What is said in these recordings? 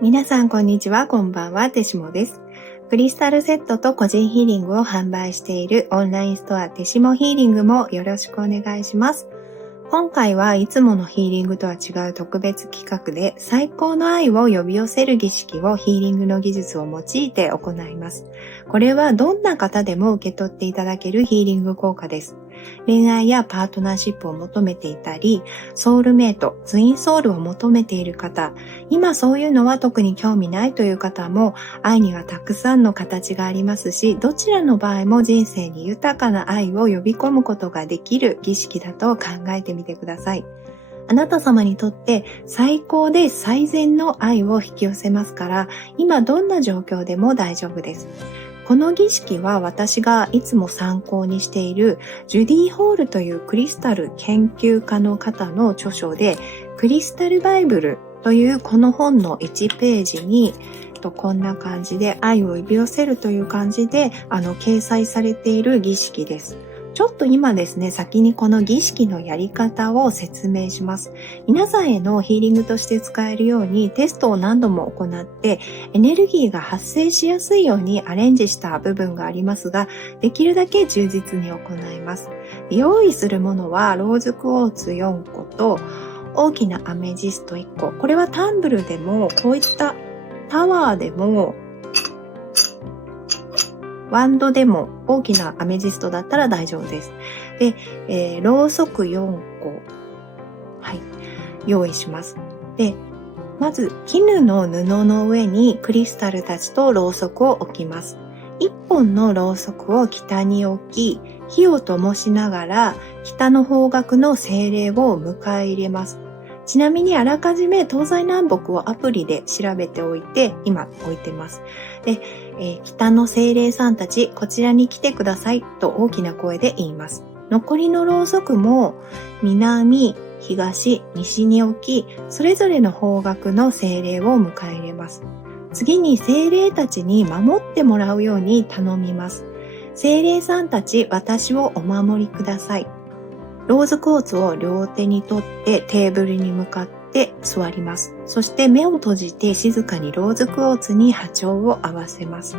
皆さんこんにちは、こんばんは、てしもです。クリスタルセットと個人ヒーリングを販売しているオンラインストアてしもヒーリングもよろしくお願いします。今回はいつものヒーリングとは違う特別企画で、最高の愛を呼び寄せる儀式をヒーリングの技術を用いて行います。これはどんな方でも受け取っていただけるヒーリング効果です。恋愛やパートナーシップを求めていたり、ソウルメイト、ツインソウルを求めている方、今そういうのは特に興味ないという方も、愛にはたくさんの形がありますし、どちらの場合も人生に豊かな愛を呼び込むことができる儀式だと考えてみてください。あなた様にとって最高で最善の愛を引き寄せますから、今どんな状況でも大丈夫です。この儀式は私がいつも参考にしているジュディ・ホールというクリスタル研究家の方の著書で、クリスタルバイブルというこの本の1ページにこんな感じで愛を呼び寄せるという感じで掲載されている儀式です。ちょっと今ですね、先にこの儀式のやり方を説明します。皆さんへのヒーリングとして使えるようにテストを何度も行って、エネルギーが発生しやすいようにアレンジした部分がありますが、できるだけ充実に行います。用意するものはローズクォーツ4個と大きなアメジスト1個。これはタンブルでもこういったタワーでもワンドでも大きなアメジストだったら大丈夫です。で、ろうそく4個、用意します。で、まず絹の布の上にクリスタルたちとろうそくを置きます。1本のろうそくを北に置き、火を灯しながら北の方角の精霊を迎え入れます。ちなみにあらかじめ東西南北をアプリで調べておいて、今置いてます。で、北の精霊さんたち、こちらに来てくださいと大きな声で言います。残りのろうそくも南、東、西に置き、それぞれの方角の精霊を迎え入れます。次に精霊たちに守ってもらうように頼みます。精霊さんたち、私をお守りください。ローズクォーツを両手に取ってテーブルに向かって座ります。そして目を閉じて静かにローズクォーツに波長を合わせます。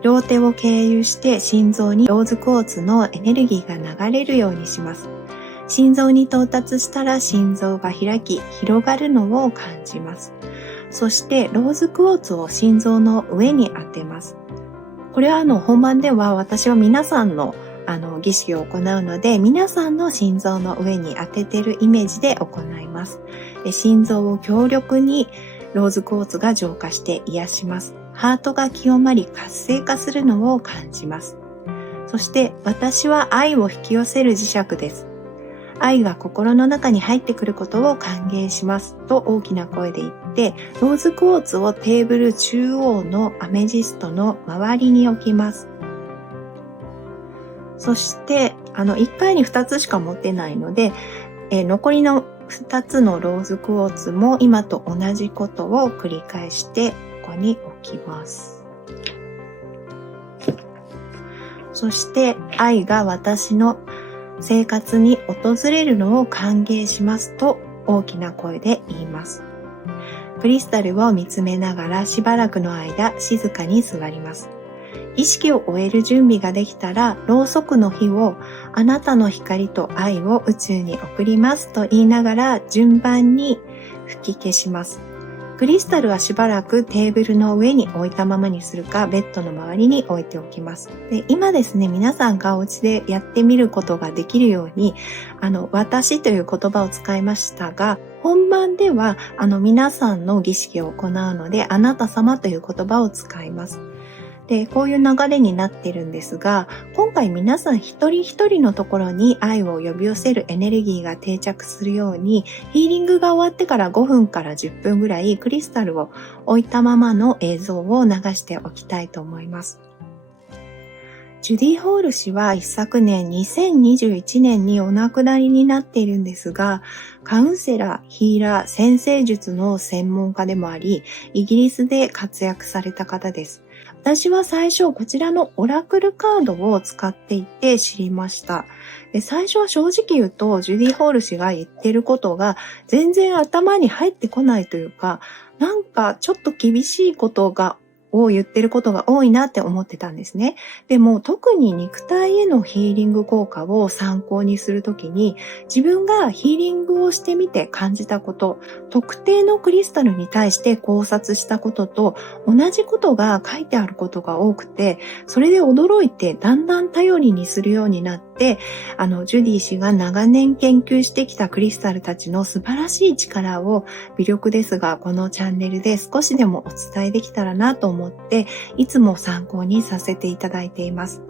両手を経由して心臓にローズクォーツのエネルギーが流れるようにします。心臓に到達したら心臓が開き広がるのを感じます。そしてローズクォーツを心臓の上に当てます。これは本番では私は皆さんの儀式を行うので、皆さんの心臓の上に当てているイメージで行います。で、心臓を強力にローズクォーツが浄化して癒します。ハートが清まり活性化するのを感じます。そして私は愛を引き寄せる磁石です。愛が心の中に入ってくることを歓迎しますと大きな声で言って、ローズクォーツをテーブル中央のアメジストの周りに置きます。そして1回に2つしか持ってないので、残りの2つのローズクォーツも今と同じことを繰り返してここに置きます。そして愛が私の生活に訪れるのを歓迎しますと大きな声で言います。クリスタルを見つめながらしばらくの間静かに座ります。儀式を終える準備ができたら、ろうそくの火をあなたの光と愛を宇宙に送りますと言いながら順番に吹き消します。クリスタルはしばらくテーブルの上に置いたままにするか、ベッドの周りに置いておきます。で、今ですね、皆さんがお家でやってみることができるように、私という言葉を使いましたが、本番では皆さんの儀式を行うので、あなた様という言葉を使います。で、こういう流れになってるんですが、今回皆さん一人一人のところに愛を呼び寄せるエネルギーが定着するように、ヒーリングが終わってから5分から10分ぐらいクリスタルを置いたままの映像を流しておきたいと思います。ジュディ・ホール氏は一昨年2021年にお亡くなりになっているんですが、カウンセラー、ヒーラー、占星術の専門家でもあり、イギリスで活躍された方です。私は最初こちらのオラクルカードを使っていて知りました。で、最初は正直言うと、ジュディ・ホール氏が言ってることが全然頭に入ってこないというか、なんかちょっと厳しいことを言ってることが多いなって思ってたんですね。でも特に肉体へのヒーリング効果を参考にするときに、自分がヒーリングをしてみて感じたこと、特定のクリスタルに対して考察したことと同じことが書いてあることが多くて、それで驚いてだんだん頼りにするようになって、ジュディ氏が長年研究してきたクリスタルたちの素晴らしい力を微力ですが、このチャンネルで少しでもお伝えできたらなと思って、いつも参考にさせていただいています。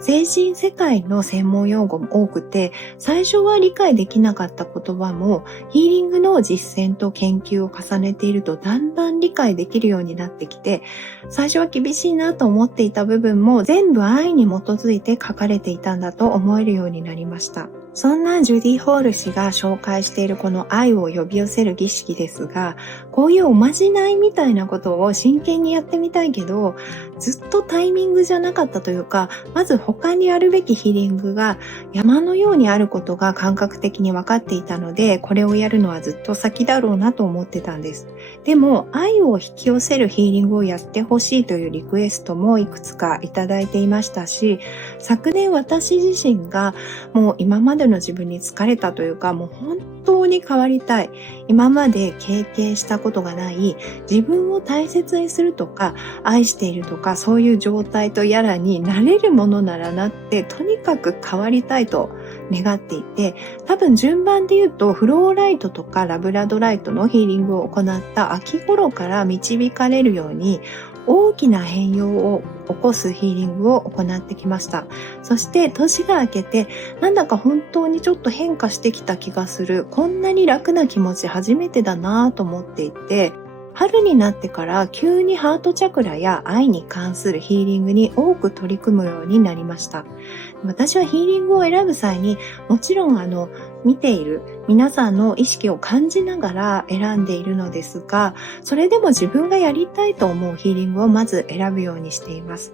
精神世界の専門用語も多くて、最初は理解できなかった言葉も、ヒーリングの実践と研究を重ねているとだんだん理解できるようになってきて、最初は厳しいなと思っていた部分も全部愛に基づいて書かれていたんだと思えるようになりました。そんなジュディ・ホール氏が紹介しているこの愛を呼び寄せる儀式ですが、こういうおまじないみたいなことを真剣にやってみたいけど、ずっとタイミングじゃなかったというか、まず他にやるべきヒーリングが山のようにあることが感覚的に分かっていたので、これをやるのはずっと先だろうなと思ってたんです。でも、愛を引き寄せるヒーリングをやってほしいというリクエストもいくつかいただいていましたし、昨年私自身がもう今までの自分に疲れたというか、もう本当に変わりたい。今まで経験したことがない自分を大切にするとか、愛しているとか、そういう状態とやらになれるものならなって、とにかく変わりたいと願っていて、多分順番で言うと、フローライトとかラブラドライトのヒーリングを行った秋頃から導かれるように、大きな変容を起こすヒーリングを行ってきました。そして年が明けて、なんだか本当にちょっと変化してきた気がする。こんなに楽な気持ち初めてだなぁと思っていて、春になってから急にハートチャクラや愛に関するヒーリングに多く取り組むようになりました。私はヒーリングを選ぶ際に、もちろん見ている皆さんの意識を感じながら選んでいるのですが、それでも自分がやりたいと思うヒーリングをまず選ぶようにしています。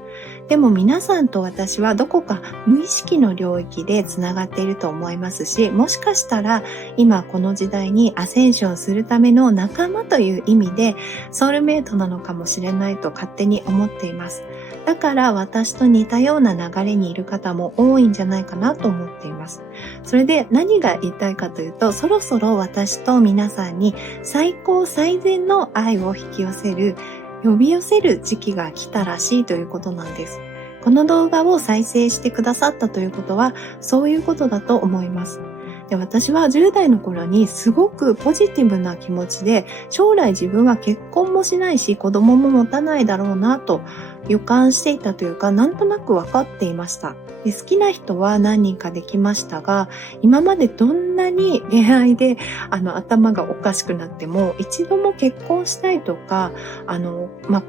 でも皆さんと私はどこか無意識の領域でつながっていると思いますし、もしかしたら今この時代にアセンションするための仲間という意味でソウルメイトなのかもしれないと勝手に思っています。だから私と似たような流れにいる方も多いんじゃないかなと思っています。それで何が言いたいかというと、そろそろ私と皆さんに最高最善の愛を引き寄せる、呼び寄せる時期が来たらしいということなんです。この動画を再生してくださったということは、そういうことだと思います。で、私は10代の頃にすごくポジティブな気持ちで、将来自分は結婚もしないし子供も持たないだろうなと予感していたというか、なんとなく分かっていました。で、好きな人は何人かできましたが、今までどんなに恋愛で頭がおかしくなっても、一度も結婚したいとか、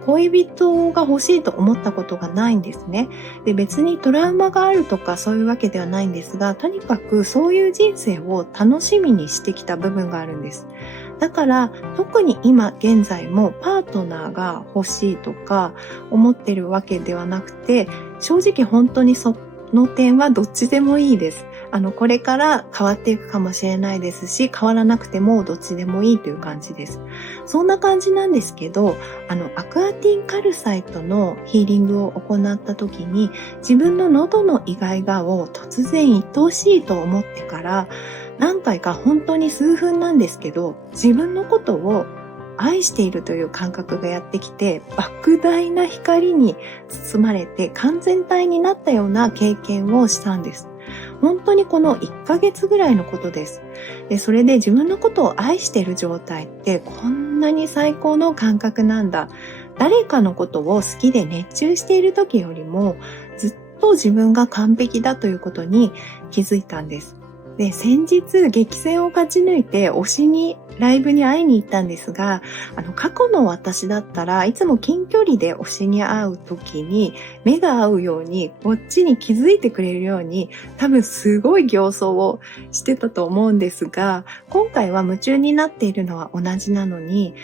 恋人が欲しいと思ったことがないんですね。で、別にトラウマがあるとかそういうわけではないんですが、とにかくそういう人生を楽しみにしてきた部分があるんです。だから特に今現在もパートナーが欲しいとか思ってるわけではなくて、正直本当にその点はどっちでもいいです。これから変わっていくかもしれないですし、変わらなくてもどっちでもいいという感じです。そんな感じなんですけど、アクアティンカルサイトのヒーリングを行った時に、自分の喉のイガイガを突然愛おしいと思ってから、何回か本当に数分なんですけど、自分のことを愛しているという感覚がやってきて、莫大な光に包まれて完全体になったような経験をしたんです。本当にこの1ヶ月ぐらいのことです。で、それで自分のことを愛している状態ってこんなに最高の感覚なんだ。誰かのことを好きで熱中している時よりもずっと自分が完璧だということに気づいたんです。で、先日激戦を勝ち抜いて推しにライブに会いに行ったんですが、過去の私だったらいつも近距離で推しに会う時に目が合うようにこっちに気づいてくれるように多分すごい形相をしてたと思うんですが、今回は夢中になっているのは同じなのに、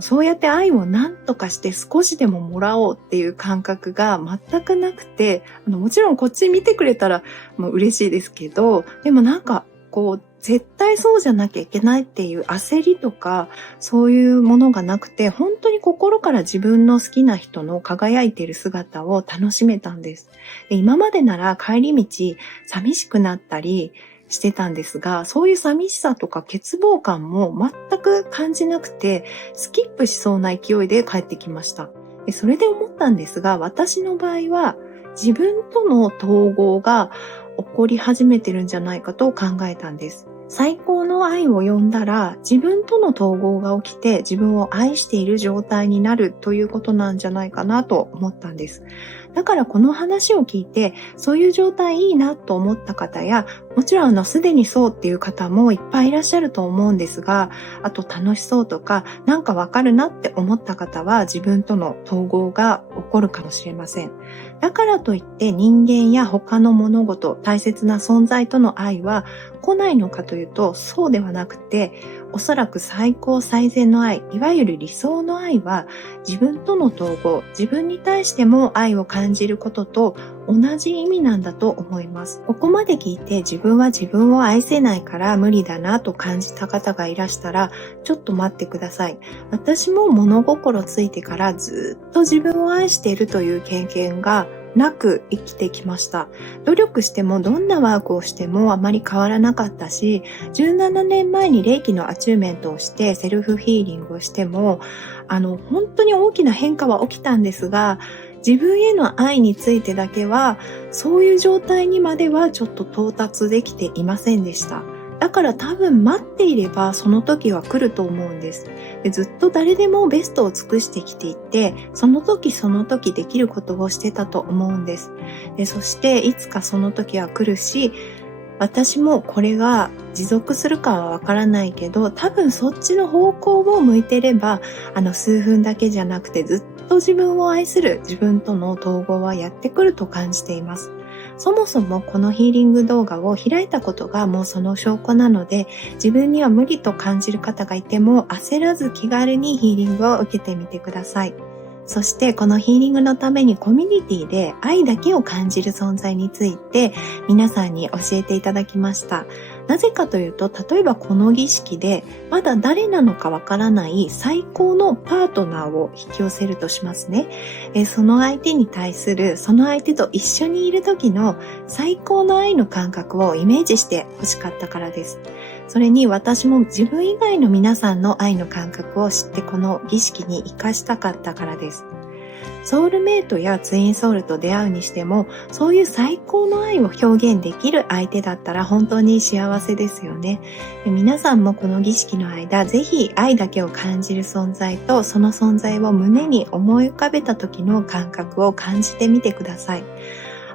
そうやって愛を何とかして少しでももらおうっていう感覚が全くなくて、もちろんこっち見てくれたらもう嬉しいですけど、でもなんかこう絶対そうじゃなきゃいけないっていう焦りとかそういうものがなくて、本当に心から自分の好きな人の輝いている姿を楽しめたんです。で、今までなら帰り道寂しくなったりしてたんですが、そういう寂しさとか欠乏感も全く感じなくて、スキップしそうな勢いで帰ってきました。で、それで思ったんですが、私の場合は自分との統合が起こり始めてるんじゃないかと考えたんです。最高の愛を呼んだら自分との統合が起きて自分を愛している状態になるということなんじゃないかなと思ったんです。だからこの話を聞いてそういう状態いいなと思った方や、もちろんすでにそうっていう方もいっぱいいらっしゃると思うんですが、あと楽しそうとかなんかわかるなって思った方は自分との統合が起こるかもしれません。だからといって人間や他の物事、大切な存在との愛は来ないのかというと、そうではなくて、おそらく最高最善の愛、いわゆる理想の愛は自分との統合、自分に対しても愛を感じることと同じ意味なんだと思います。ここまで聞いて自分は自分を愛せないから無理だなと感じた方がいらしたら、ちょっと待ってください。私も物心ついてからずっと自分を愛しているという経験がなく生きてきました。努力してもどんなワークをしてもあまり変わらなかったし、17年前に霊気のアチューメントをしてセルフヒーリングをしても、本当に大きな変化は起きたんですが、自分への愛についてだけは、そういう状態にまではちょっと到達できていませんでした。だから多分待っていればその時は来ると思うんです。で、ずっと誰でもベストを尽くしてきていて、その時その時できることをしてたと思うんです。で、そしていつかその時は来るし、私もこれが持続するかはわからないけど、多分そっちの方向を向いてれば、数分だけじゃなくてずっと自分を愛する自分との統合はやってくると感じています。そもそもこのヒーリング動画を開いたことがもうその証拠なので、自分には無理と感じる方がいても焦らず気軽にヒーリングを受けてみてください。そしてこのヒーリングのためにコミュニティで愛だけを感じる存在について皆さんに教えていただきました。なぜかというと、例えばこの儀式でまだ誰なのかわからない最高のパートナーを引き寄せるとしますね。その相手に対する、その相手と一緒にいる時の最高の愛の感覚をイメージして欲しかったからです。それに私も自分以外の皆さんの愛の感覚を知ってこの儀式に活かしたかったからです。ソウルメイトやツインソウルと出会うにしても、そういう最高の愛を表現できる相手だったら本当に幸せですよね。で、皆さんもこの儀式の間、ぜひ愛だけを感じる存在とその存在を胸に思い浮かべた時の感覚を感じてみてください。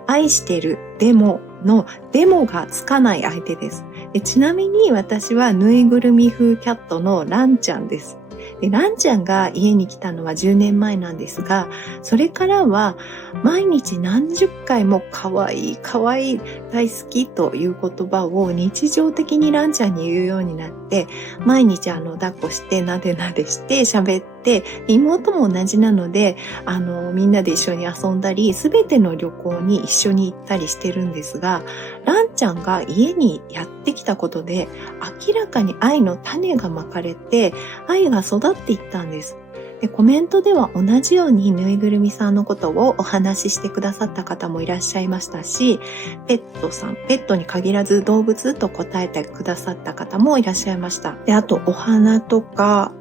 愛してるデモのデモがつかない相手です。で、ちなみに私はぬいぐるみ風キャットのランちゃんです。で、ランちゃんが家に来たのは10年前なんですが、それからは毎日何十回も可愛い可愛い大好きという言葉を日常的にランちゃんに言うようになって、毎日抱っこしてなでなでして喋って、妹も同じなのでみんなで一緒に遊んだり、すべての旅行に一緒に行ったりしてるんですが、ランちゃんが家にやってきたことで明らかに愛の種がまかれて愛が育っていったんです。で、コメントでは同じようにぬいぐるみさんのことをお話ししてくださった方もいらっしゃいましたし、ペットさん、ペットに限らず動物と答えてくださった方もいらっしゃいました。で、あとお花とか、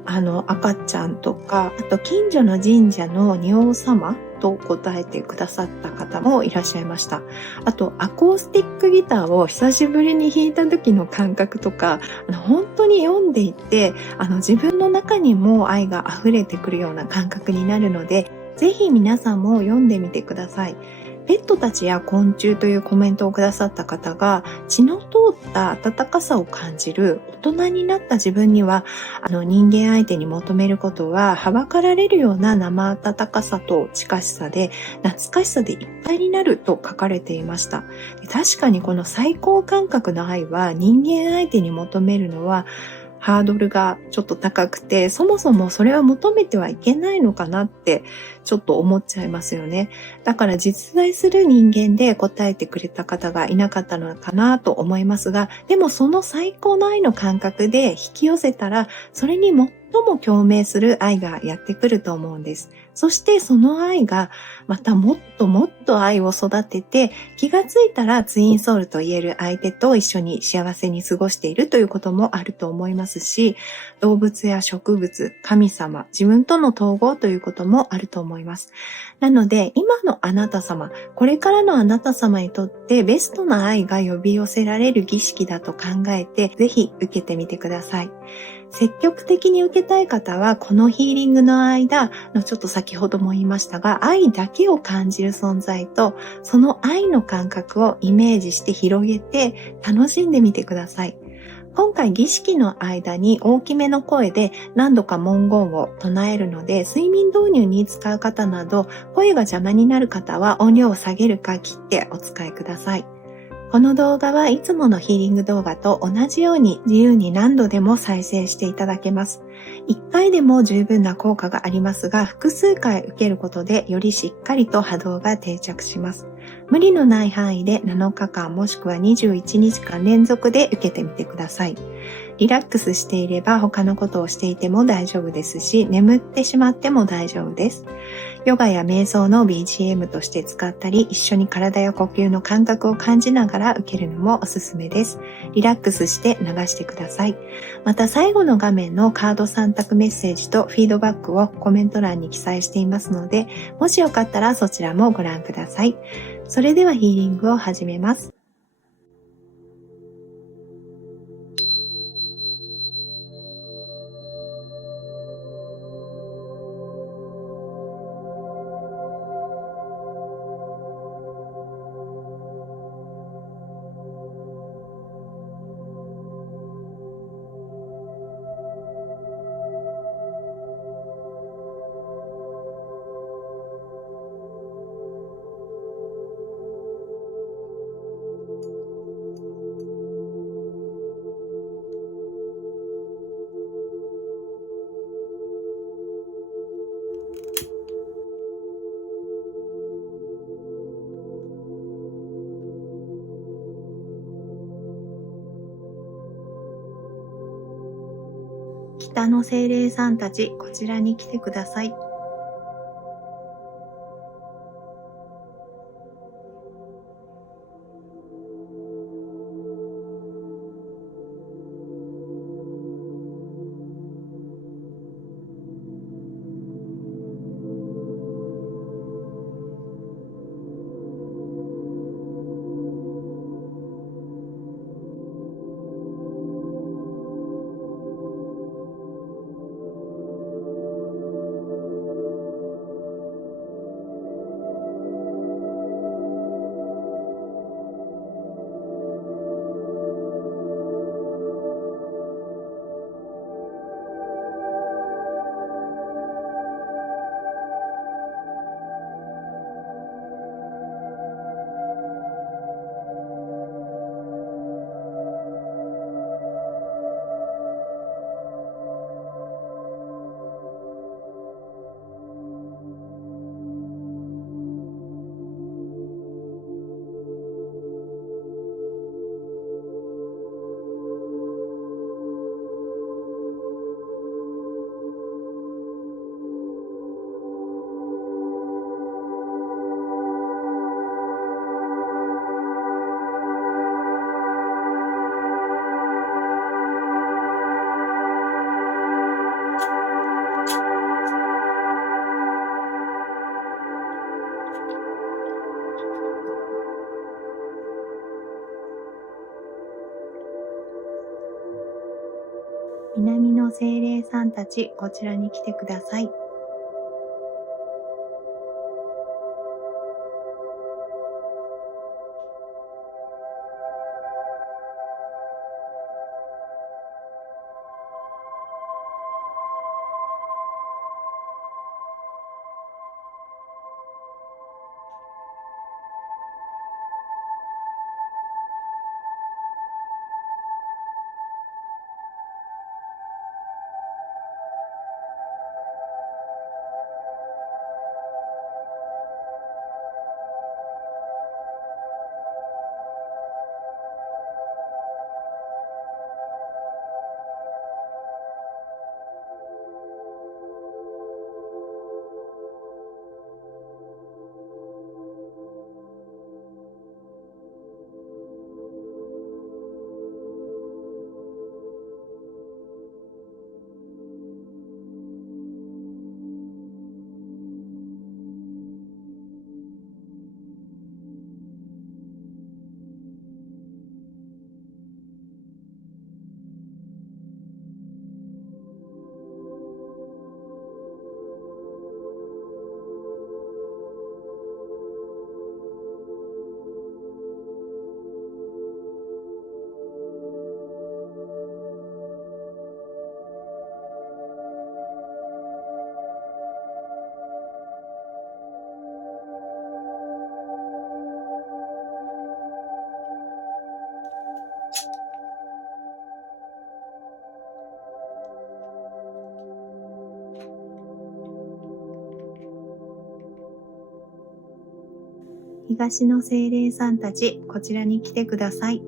赤ちゃんとか、あと近所の神社の仁王様と答えてくださった方もいらっしゃいました。あとアコースティックギターを久しぶりに弾いた時の感覚とか、本当に読んでいて自分の中にも愛が溢れてくるような感覚になるので、ぜひ皆さんも読んでみてください。ペットたちや昆虫というコメントをくださった方が、血の通った温かさを感じる大人になった自分には、人間相手に求めることは、はばかられるような生温かさと近しさで、懐かしさでいっぱいになると書かれていました。確かにこの最高感覚の愛は、人間相手に求めるのは、ハードルがちょっと高くて、そもそもそれは求めてはいけないのかなってちょっと思っちゃいますよね。だから実在する人間で答えてくれた方がいなかったのかなと思いますが、でもその最高の愛の感覚で引き寄せたら、それに最も共鳴する愛がやってくると思うんです。そしてその愛がまたもっともっと愛を育てて、気がついたらツインソウルと言える相手と一緒に幸せに過ごしているということもあると思いますし、動物や植物、神様、自分との統合ということもあると思います。なので、今のあなた様、これからのあなた様にとってベストな愛が呼び寄せられる儀式だと考えて、ぜひ受けてみてください。積極的に受けたい方は、このヒーリングの間のちょっと先ほども言いましたが、愛だけを感じる存在と、その愛の感覚をイメージして広げて楽しんでみてください。今回儀式の間に大きめの声で何度か文言を唱えるので、睡眠導入に使う方など、声が邪魔になる方は音量を下げるか切ってお使いください。この動画はいつものヒーリング動画と同じように自由に何度でも再生していただけます。1回でも十分な効果がありますが、複数回受けることでよりしっかりと波動が定着します。無理のない範囲で7日間もしくは21日間連続で受けてみてください。リラックスしていれば他のことをしていても大丈夫ですし、眠ってしまっても大丈夫です。ヨガや瞑想の BGM として使ったり、一緒に体や呼吸の感覚を感じながら受けるのもおすすめです。リラックスして流してください。また最後の画面のカード3択メッセージとフィードバックをコメント欄に記載していますので、もしよかったらそちらもご覧ください。それではヒーリングを始めます。北の精霊さんたち、こちらに来てください。南の精霊さんたち、こちらに来てください。東の精霊さんたち、こちらに来てください。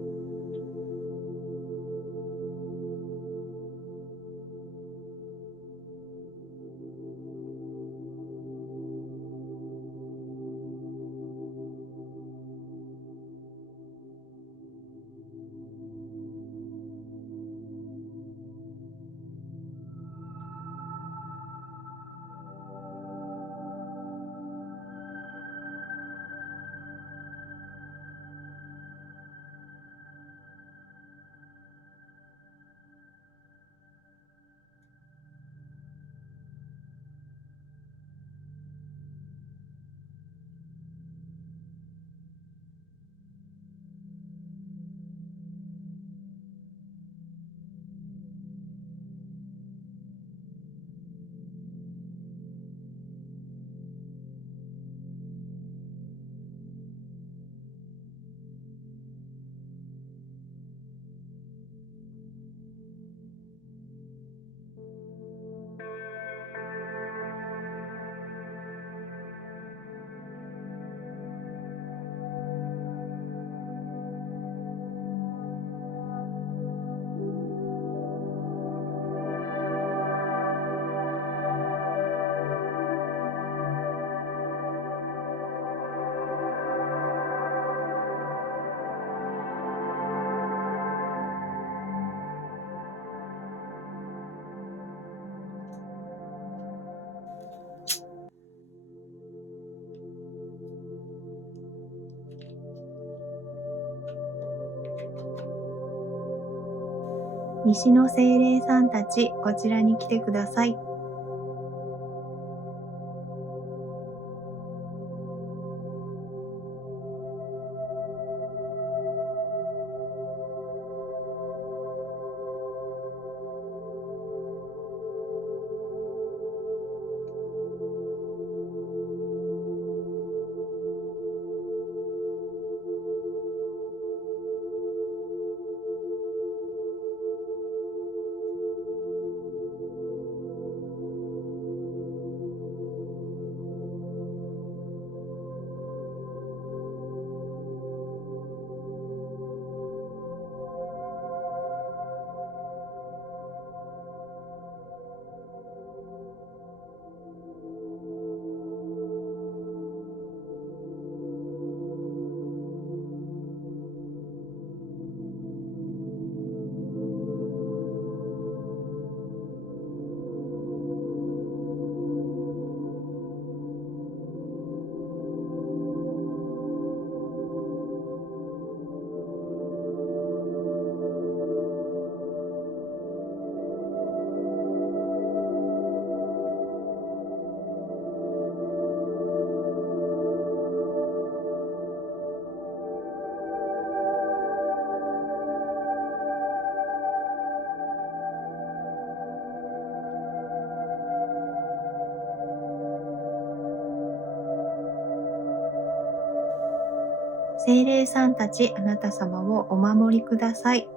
西の精霊さんたち、こちらに来てください。精霊さんたち、あなた様をお守りください。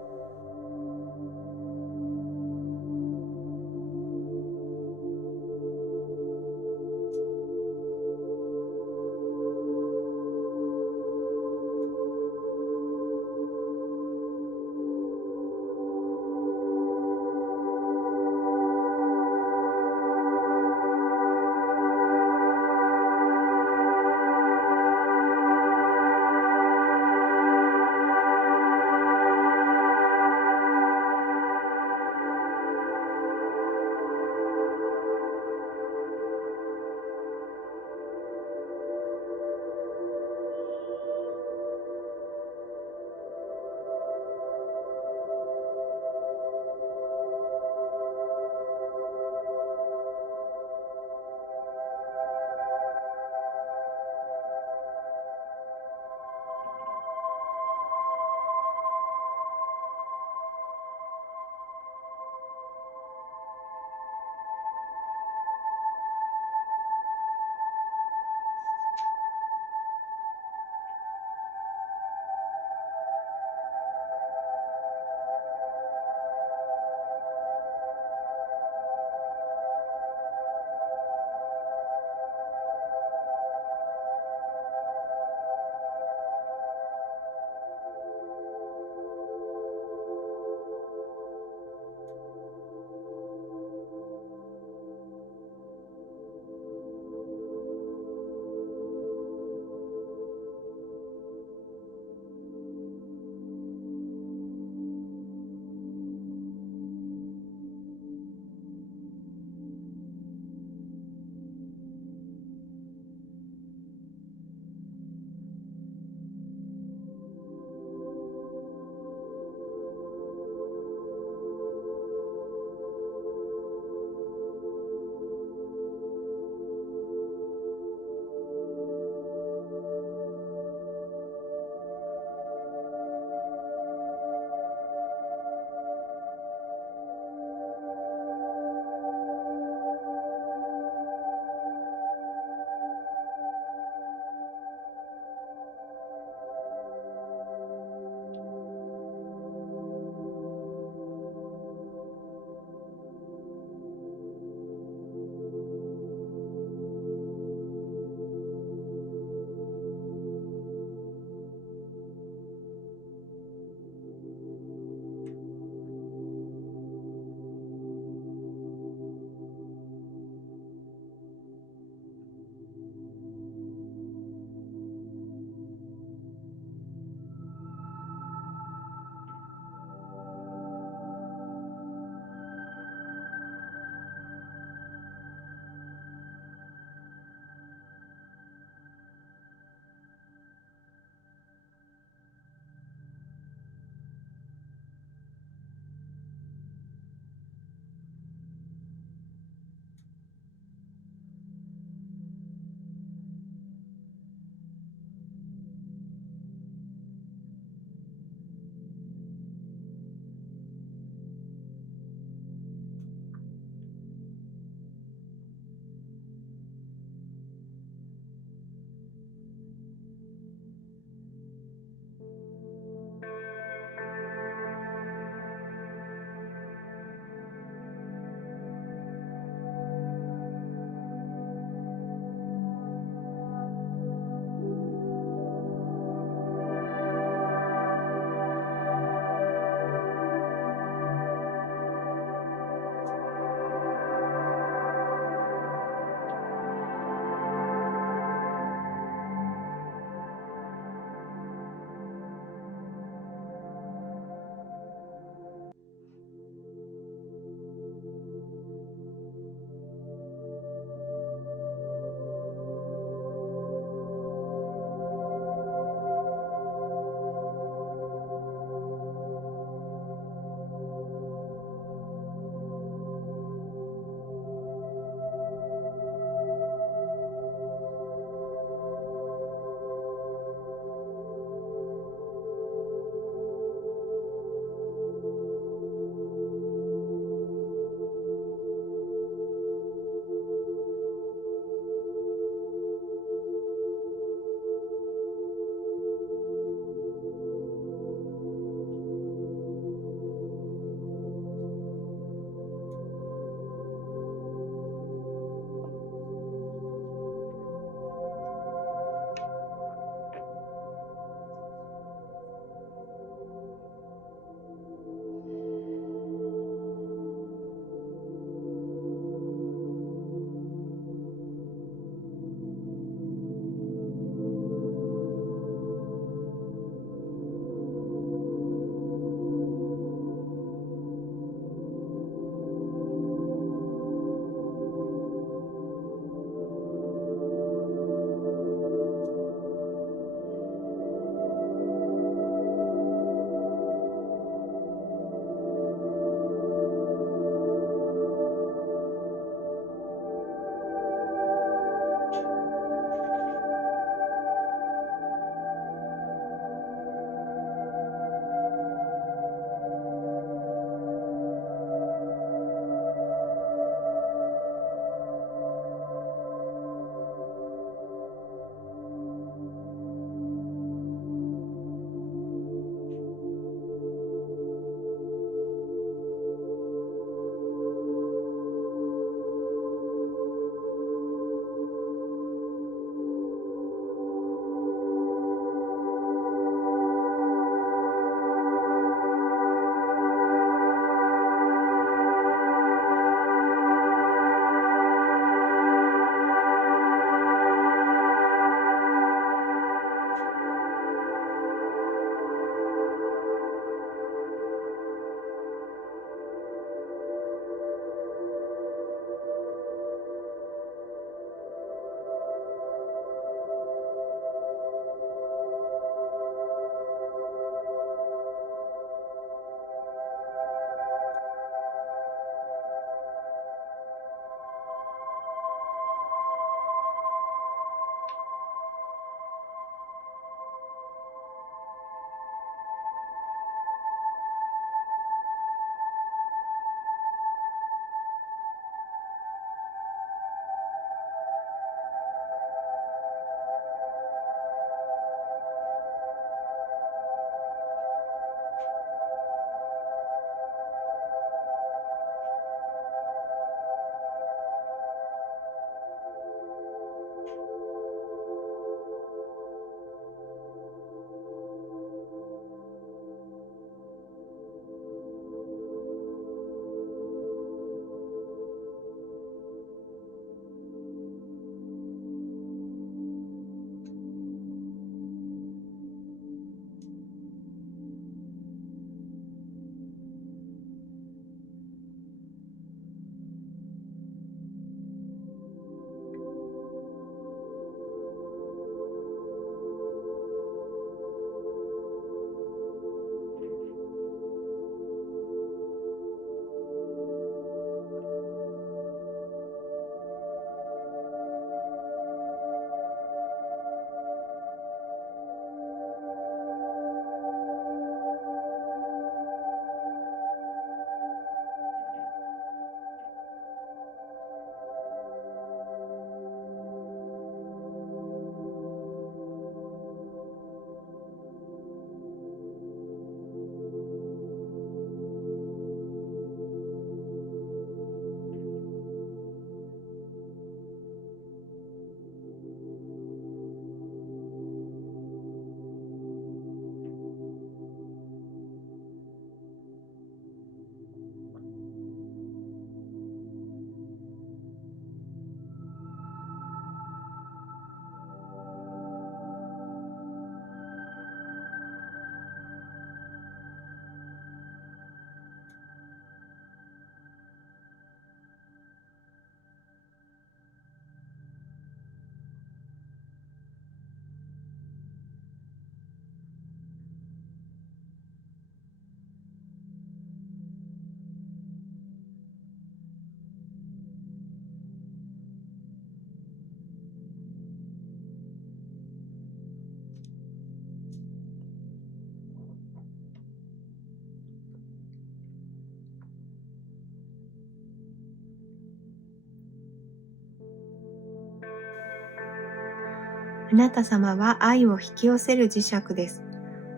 あなた様は愛を引き寄せる磁石です。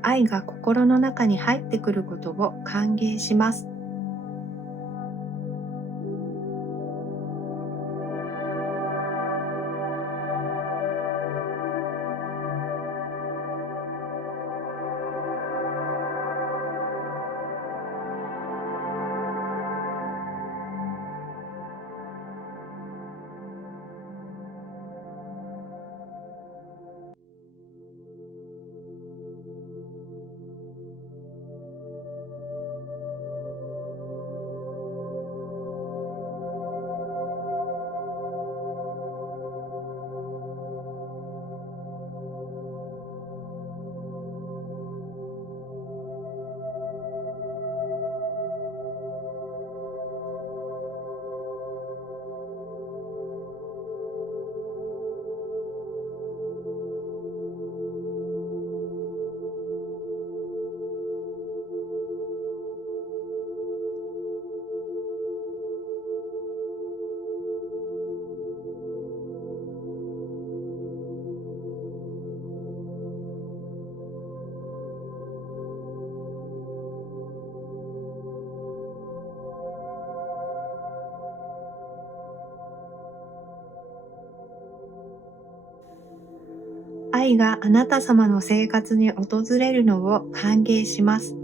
愛が心の中に入ってくることを歓迎します。愛があなた様の生活に訪れるのを歓迎します。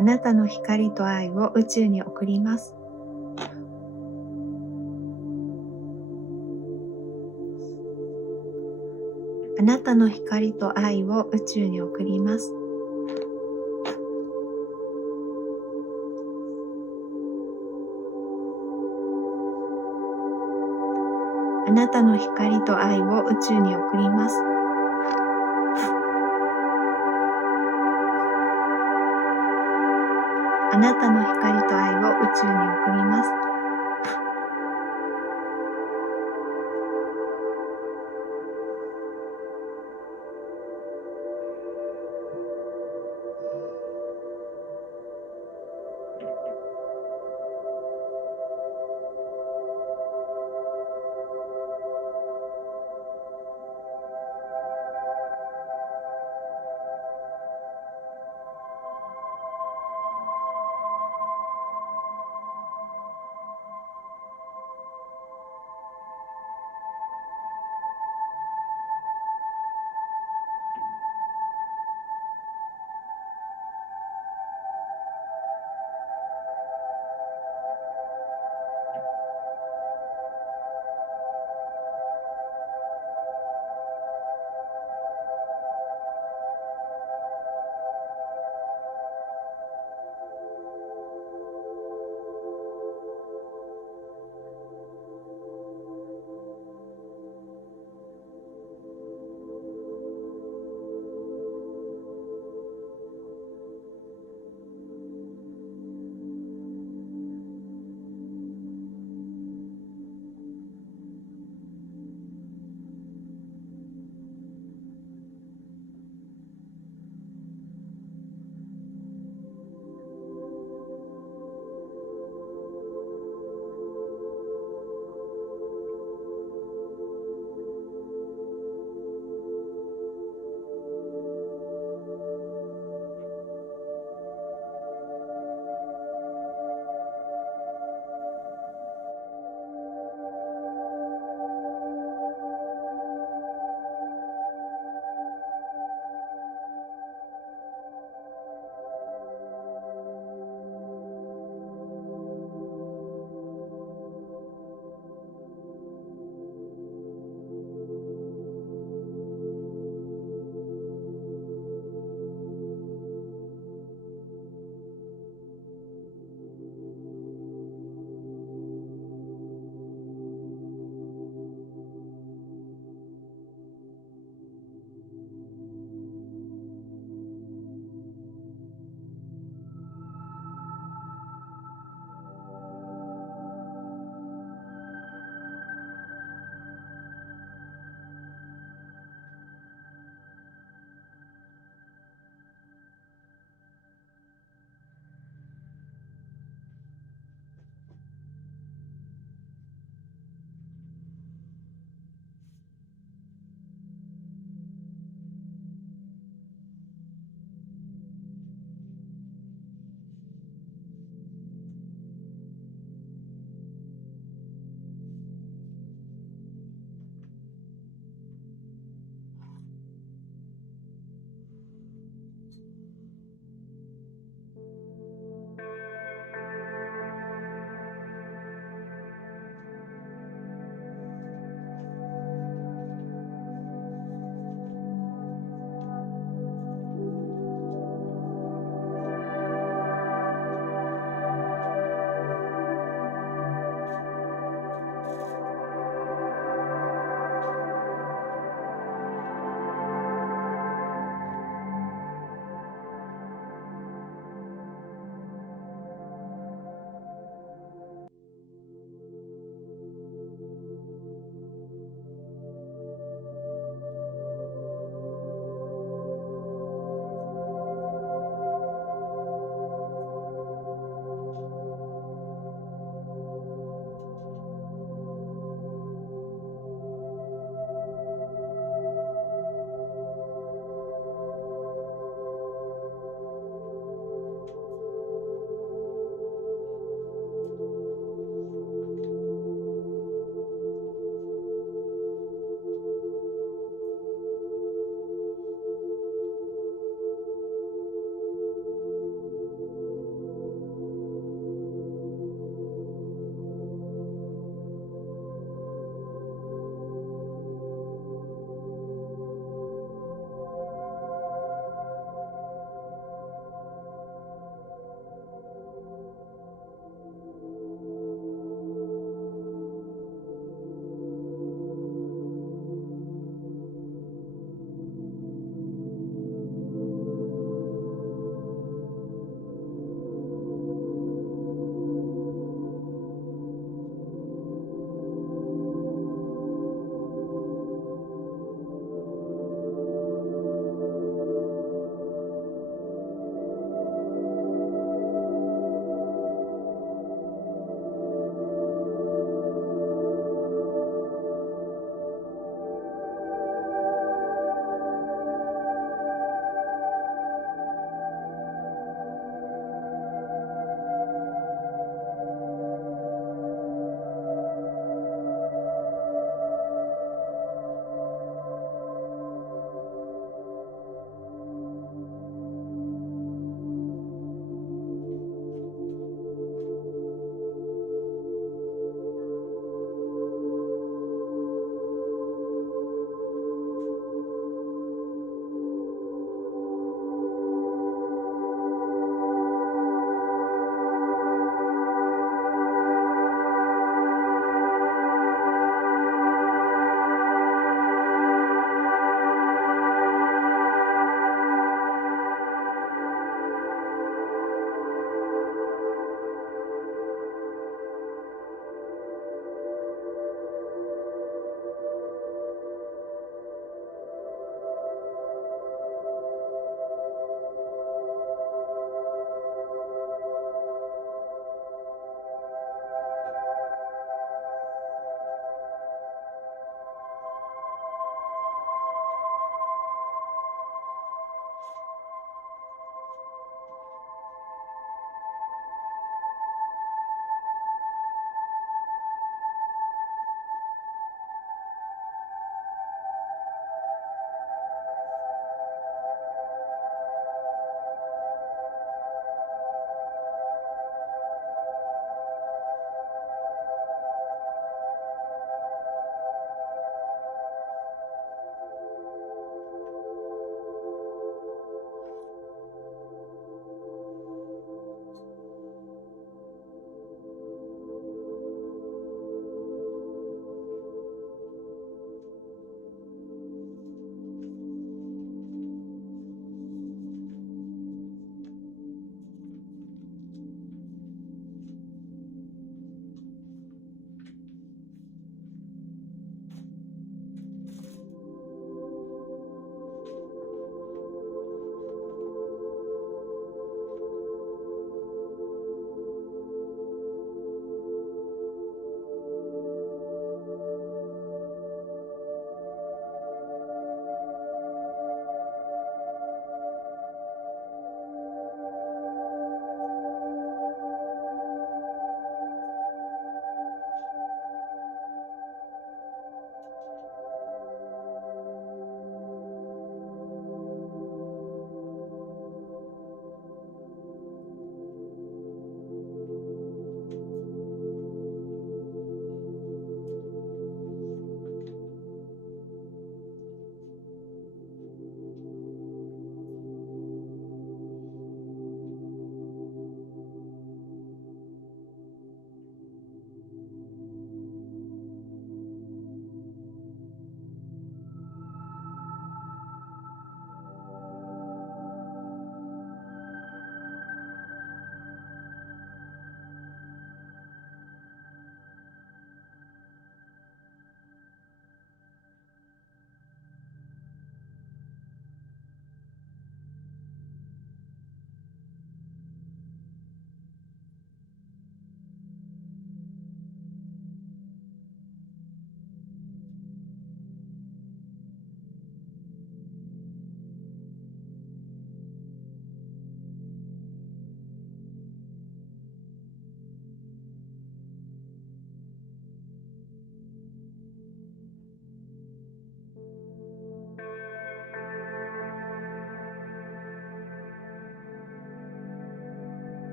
あなたの光と愛を宇宙に送ります。あなたの光と愛を宇宙に送ります。あなたの光と愛を宇宙に送ります。あなたの光と愛を宇宙に送ります。